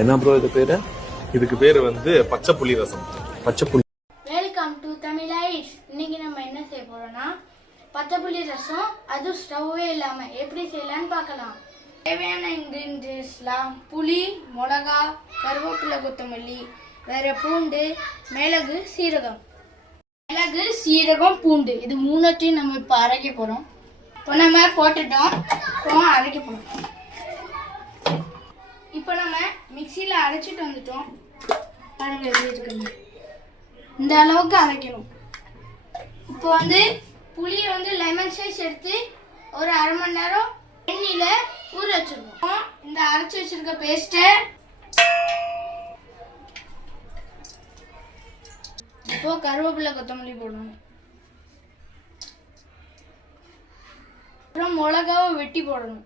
என்ன ப்ரோ இது பேரு? இதுக்கு பேரு வந்து பச்சை புளி ரசம். பச்சை புளி. Welcome to Tamil eyes. இன்னைக்கு நம்ம என்ன செய்ய போறோம்னா பச்சை புளி ரசம், அது ஸ்டவ்வே இல்லாம எப்படி செய்யலாம்னு பார்க்கலாம். தேவையான இன்கிரீடியன்ட்ஸ்லாம் புளி, மிளகா, கருவேப்பிலை, கொத்தமல்லி, வேற பூண்டு, மிளகு, சீரகம். மிளகு, சீரகம், பூண்டு இது மூணுத்தையும் நம்ம இப்போ அரைக்க போறோம். இப்போ நம்ம போட்டுட்டோம், இப்போ அரைக்க போறோம். இப்போ நம்ம மிக்சியில் அரைச்சிட்டு வந்துட்டோம். பாருங்க எப்படி இருக்குன்னு. இந்த அளவுக்கு அரைக்கணும். இப்போ வந்து புளியை வந்து லெமன் சைஸ் எடுத்து ஒரு அரை மணி நேரம் எண்ணெயில ஊற வச்சிருக்கோம். இந்த அரைச்சி வச்சிருக்க பேஸ்ட்டை இப்போ கருவேப்பிலை, கொத்தமல்லி போடணும். அப்புறம் மிளகாவை வெட்டி போடணும்.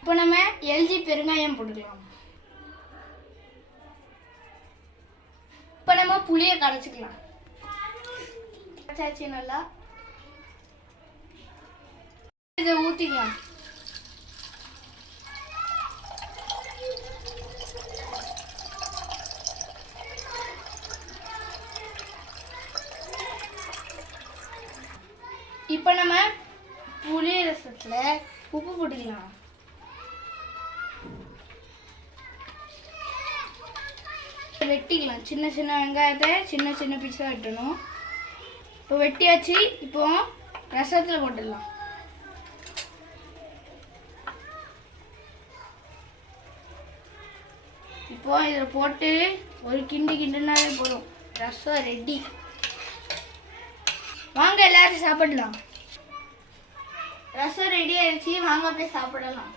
இப்போ நம்ம எல்ஜி பெருங்காயம் போட்டுக்கலாம். இப்போ நம்ம புளியை கரைச்சிக்கலாம். கரைச்சாச்சு நல்லா. இதை ஊற்றிக்கலாம். இப்போ நம்ம புளி ரசத்தில் உப்பு போட்டுக்கலாம். வெட்டிக்கலாம். சின்ன சின்ன வெங்காயத்தை சின்ன சின்ன பீஸாக வெட்டணும். இப்போ வெட்டியாச்சு. இப்போ ரசத்தில் போட்டுடலாம். இப்போ இதில் போட்டு ஒரு கிண்டுனாலே போதும். ரசம் ரெடி. வாங்க எல்லாரும் சாப்பிடலாம். ரசம் ரெடி ஆயிடுச்சு. வாங்க போய் சாப்பிடலாம்.